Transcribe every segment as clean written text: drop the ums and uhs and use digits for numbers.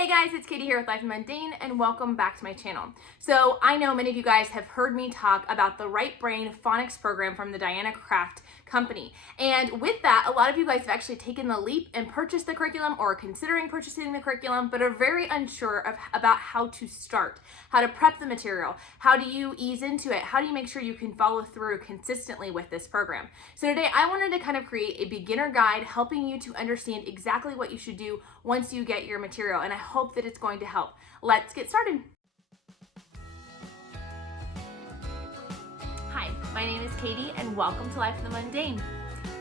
Hey guys, it's Katie here with Life Mundane and welcome back to my channel. So I know many of you guys have heard me talk about the Right Brain Phonics program from the Dianne Craft company. And with that, a lot of you guys have actually taken the leap and purchased the curriculum or are considering purchasing the curriculum, but are very unsure about how to start, how to prep the material, how do you ease into it, how do you make sure you can follow through consistently with this program. So today I wanted to kind of create a beginner guide helping you to understand exactly what you should do once you get your material, and I hope that it's going to help. Let's get started. Hi, my name is Katie and welcome to Life in the Mundane.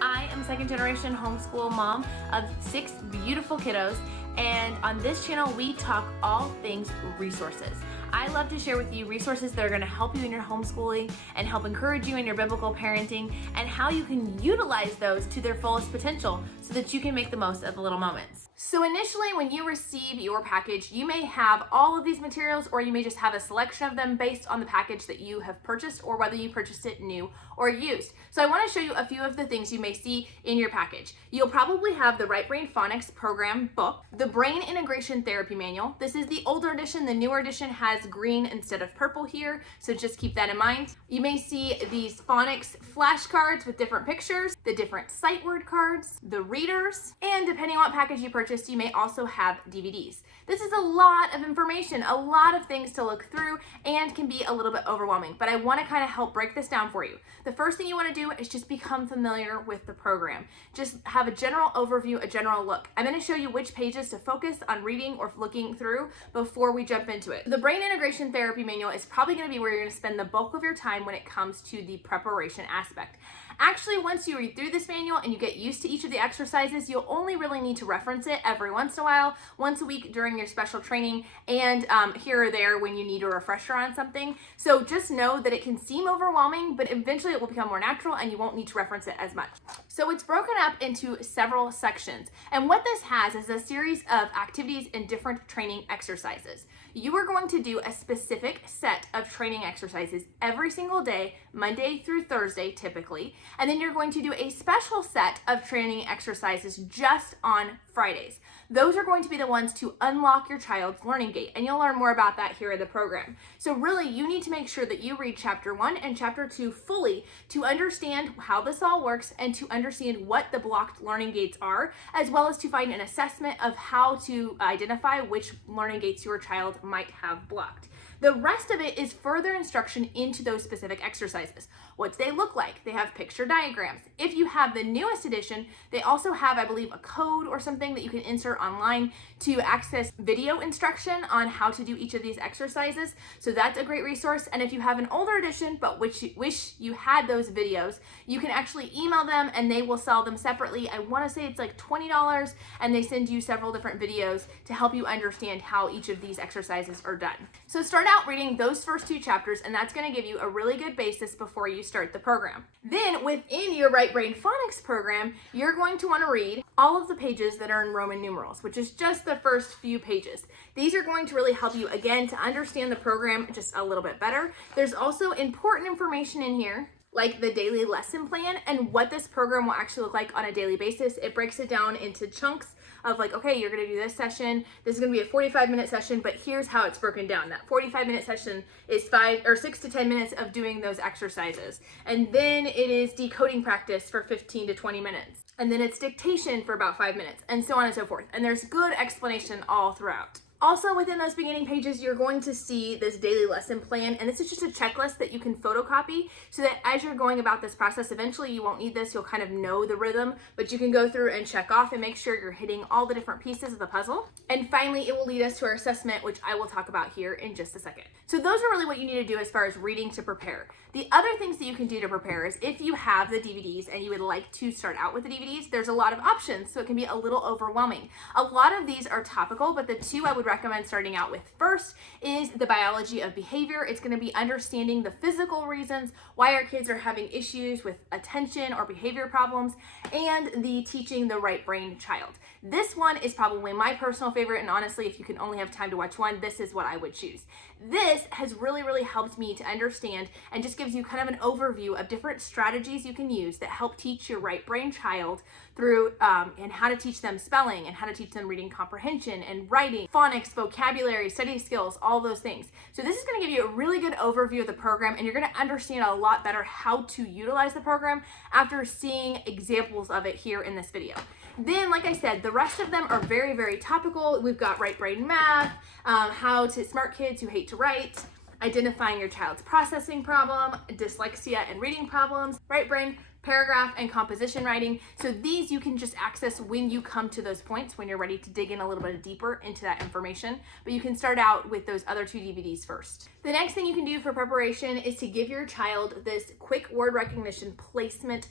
I am second generation homeschool mom of 6 beautiful kiddos, and on this channel we talk all things resources. I love to share with you resources that are going to help you in your homeschooling and help encourage you in your biblical parenting and how you can utilize those to their fullest potential so that you can make the most of the little moments. So initially when you receive your package, you may have all of these materials or you may just have a selection of them based on the package that you have purchased or whether you purchased it new or used. So I want to show you a few of the things you may see in your package. You'll probably have the Right Brain Phonics program book, the Brain Integration Therapy Manual. This is the older edition. The newer edition has green instead of purple here, so just keep that in mind. You may see these phonics flashcards with different pictures, the different sight word cards, the readers, and depending on what package you purchased, you may also have DVDs. This is a lot of information, a lot of things to look through, and can be a little bit overwhelming, but I want to kind of help break this down for you. The first thing you want to do is just become familiar with the program. Just have a general overview, a general look. I'm going to show you which pages to focus on reading or looking through before we jump into it. The Brain Integration Therapy Manual is probably going to be where you're going to spend the bulk of your time when it comes to the preparation aspect. Actually, once you read through this manual and you get used to each of the exercises, you'll only really need to reference it every once in a while, once a week during your special training, and here or there when you need a refresher on something. So just know that it can seem overwhelming, but eventually it will become more natural and you won't need to reference it as much. So it's broken up into several sections, and what this has is a series of activities and different training exercises. You are going to do a specific set of training exercises every single day, Monday through Thursday typically, and then you're going to do a special set of training exercises just on Fridays. Those are going to be the ones to unlock your child's learning gate, and you'll learn more about that here in the program. So really, you need to make sure that you read chapter 1 and chapter 2 fully to understand how this all works and to understand what the blocked learning gates are, as well as to find an assessment of how to identify which learning gates your child might have blocked. The rest of it is further instruction into those specific exercises. What do they look like? They have picture diagrams. If you have the newest edition, they also have, I believe, a code or something that you can insert online to access video instruction on how to do each of these exercises. So that's a great resource. And if you have an older edition, but wish you had those videos, you can actually email them and they will sell them separately. I want to say it's like $20, and they send you several different videos to help you understand how each of these exercises are done. So start out reading those first 2 chapters, and that's going to give you a really good basis before you start the program. Then within your Right Brain Phonics program, you're going to want to read all of the pages that are in Roman numerals, which is just the first few pages. These are going to really help you, again, to understand the program just a little bit better. There's also important information in here, like the daily lesson plan and what this program will actually look like on a daily basis. It breaks it down into chunks of like, okay, you're going to do this session. This is going to be a 45-minute session, but here's how it's broken down. That 45-minute session is 6 to 10 minutes of doing those exercises. And then it is decoding practice for 15 to 20 minutes. And then it's dictation for about 5 minutes, and so on and so forth. And there's good explanation all throughout. Also within those beginning pages, you're going to see this daily lesson plan, and this is just a checklist that you can photocopy so that as you're going about this process, eventually you won't need this, you'll kind of know the rhythm, but you can go through and check off and make sure you're hitting all the different pieces of the puzzle. And finally, it will lead us to our assessment, which I will talk about here in just a second. So those are really what you need to do as far as reading to prepare. The other things that you can do to prepare is if you have the DVDs and you would like to start out with the DVDs, there's a lot of options, so it can be a little overwhelming. A lot of these are topical, but the 2 I would recommend starting out with first is the biology of behavior. It's going to be understanding the physical reasons why our kids are having issues with attention or behavior problems, and the teaching the right brain child. This one is probably my personal favorite, and honestly, if you can only have time to watch one, this is what I would choose. This has really helped me to understand and just gives you kind of an overview of different strategies you can use that help teach your right brain child through and how to teach them spelling and how to teach them reading comprehension and writing, phonics, vocabulary, study skills, all those things. So this is going to give you a really good overview of the program, and you're going to understand a lot better how to utilize the program after seeing examples of it here in this video. Then, like I said, the rest of them are very, very topical. We've got right brain math, how to smart kids who hate to write, identifying your child's processing problem, dyslexia and reading problems, right brain, paragraph, and composition writing. So these you can just access when you come to those points, when you're ready to dig in a little bit deeper into that information. But you can start out with those other 2 DVDs first. The next thing you can do for preparation is to give your child this quick word recognition placement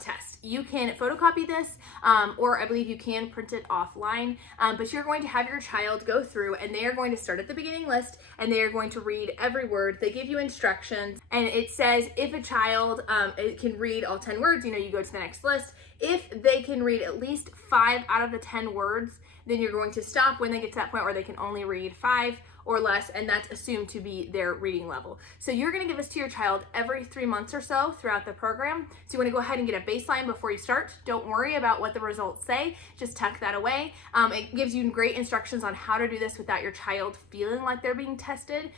test. You can photocopy this, or I believe you can print it offline, but you're going to have your child go through, and they are going to start at the beginning list, and they are going to read every word. They give you instructions, and it says if a child it can read all 10 words, you go to the next list. If they can read at least 5 out of the 10 words, then you're going to stop when they get to that point where they can only read 5 or less, and that's assumed to be their reading level. So you're gonna give this to your child every 3 months or so throughout the program. So you wanna go ahead and get a baseline before you start. Don't worry about what the results say, just tuck that away. It gives you great instructions on how to do this without your child feeling like they're being tested.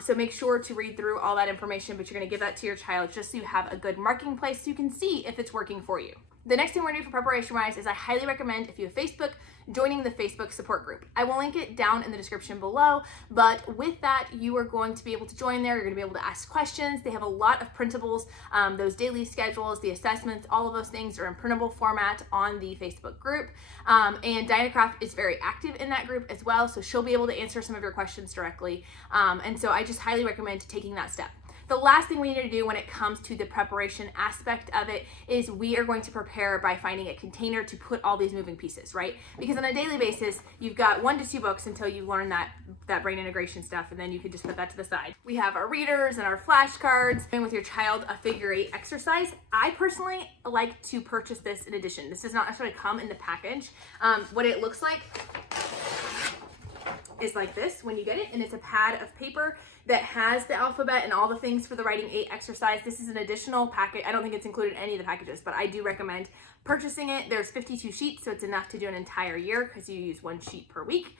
So make sure to read through all that information, but you're gonna give that to your child just so you have a good marking place so you can see if it's working for you. The next thing we're gonna do for preparation-wise is I highly recommend, if you have Facebook, joining the Facebook support group. I will link it down in the description below, but with that, you are going to be able to join there. You're gonna be able to ask questions. They have a lot of printables, those daily schedules, the assessments, all of those things are in printable format on the Facebook group. And Dianne Craft is very active in that group as well, so she'll be able to answer some of your questions directly. And so I just highly recommend taking that step. The last thing we need to do when it comes to the preparation aspect of it is we are going to prepare by finding a container to put all these moving pieces, right? Because on a daily basis, you've got 1 to 2 books until you learn that brain integration stuff, and then you can just put that to the side. We have our readers and our flashcards, and with your child, a figure 8 exercise. I personally like to purchase this in addition. This does not necessarily come in the package. What it looks like is like this when you get it, and it's a pad of paper that has the alphabet and all the things for the writing 8 exercise. This is an additional packet. I don't think it's included in any of the packages, but I do recommend purchasing it. There's 52 sheets, so it's enough to do an entire year because you use 1 sheet per week.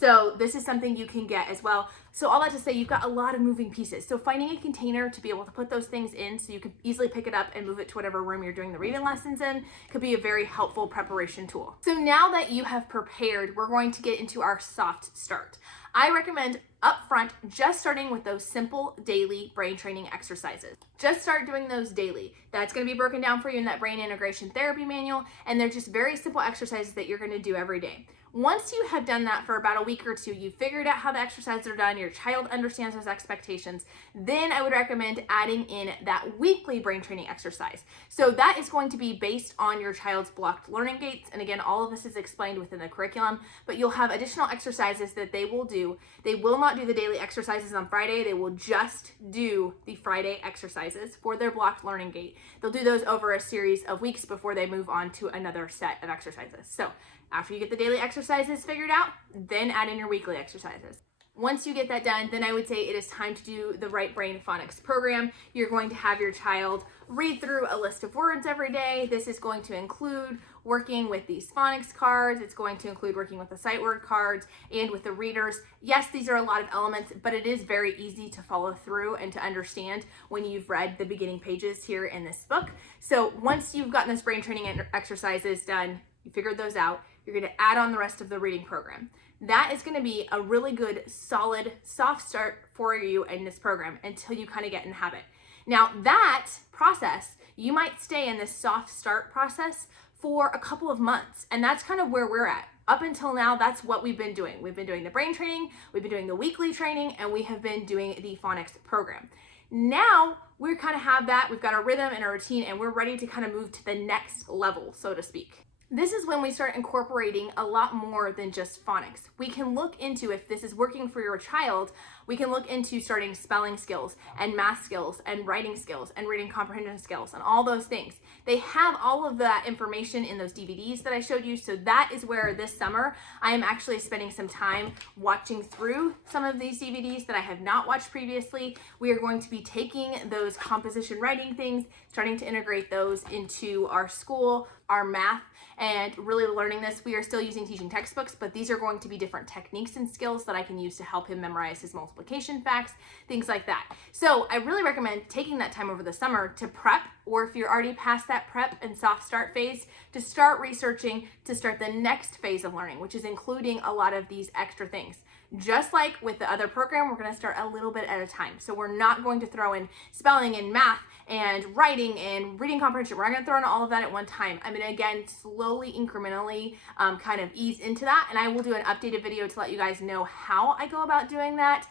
So this is something you can get as well. So all that to say, you've got a lot of moving pieces. So finding a container to be able to put those things in so you can easily pick it up and move it to whatever room you're doing the reading lessons in could be a very helpful preparation tool. So now that you have prepared, we're going to get into our soft start. I recommend upfront just starting with those simple daily brain training exercises. Just start doing those daily. That's going to be broken down for you in that brain integration therapy manual, and they're just very simple exercises that you're going to do every day. Once you have done that for about a week or 2, you've figured out how the exercises are done, your child understands those expectations, then I would recommend adding in that weekly brain training exercise. So that is going to be based on your child's blocked learning gates. And again, all of this is explained within the curriculum, but you'll have additional exercises that they will do. They will not do the daily exercises on Friday. They will just do the Friday exercises for their blocked learning gate. They'll do those over a series of weeks before they move on to another set of exercises. So after you get the daily exercises figured out, then add in your weekly exercises. Once you get that done, then I would say it is time to do the Right Brain Phonics program. You're going to have your child read through a list of words every day. This is going to include working with these phonics cards. It's going to include working with the sight word cards and with the readers. Yes, these are a lot of elements, but it is very easy to follow through and to understand when you've read the beginning pages here in this book. So once you've gotten those brain training exercises done, you figured those out, you're going to add on the rest of the reading program. That is going to be a really good, solid, soft start for you in this program until you kind of get in the habit. Now that process, you might stay in this soft start process for a couple of months, and that's kind of where we're at. Up until now, that's what we've been doing. We've been doing the brain training, we've been doing the weekly training, and we have been doing the phonics program. Now we kind of have that, we've got a rhythm and a routine, and we're ready to kind of move to the next level, so to speak. This is when we start incorporating a lot more than just phonics. We can look into, if this is working for your child, we can look into starting spelling skills and math skills and writing skills and reading comprehension skills and all those things. They have all of that information in those DVDs that I showed you. So that is where this summer I am actually spending some time watching through some of these DVDs that I have not watched previously. We are going to be taking those composition writing things, starting to integrate those into our school our math and really learning this. We are still using teaching textbooks, but these are going to be different techniques and skills that I can use to help him memorize his multiplication facts, things like that. So I really recommend taking that time over the summer to prep, or if you're already past that prep and soft start phase, to start researching to start the next phase of learning, which is including a lot of these extra things. Just like with the other program, we're going to start a little bit at a time. So we're not going to throw in spelling and math and writing and reading comprehension. We're not going to throw in all of that at one time. I'm going to, again, slowly, incrementally kind of ease into that. And I will do an updated video to let you guys know how I go about doing that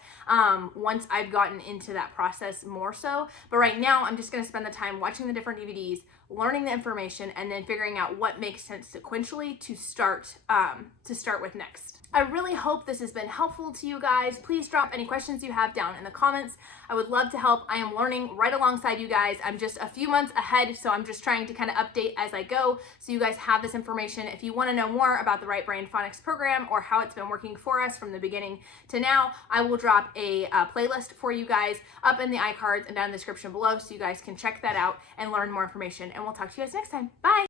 once I've gotten into that process more so. But right now, I'm just going to spend the time watching the different DVDs, learning the information, and then figuring out what makes sense sequentially to start with next. I really hope this has been helpful to you guys. Please drop any questions you have down in the comments. I would love to help. I am learning right alongside you guys. I'm just a few months ahead, so I'm just trying to kind of update as I go so you guys have this information. If you want to know more about the Right Brain Phonics program or how it's been working for us from the beginning to now, I will drop a playlist for you guys up in the iCards and down in the description below so you guys can check that out and learn more information. And we'll talk to you guys next time. Bye!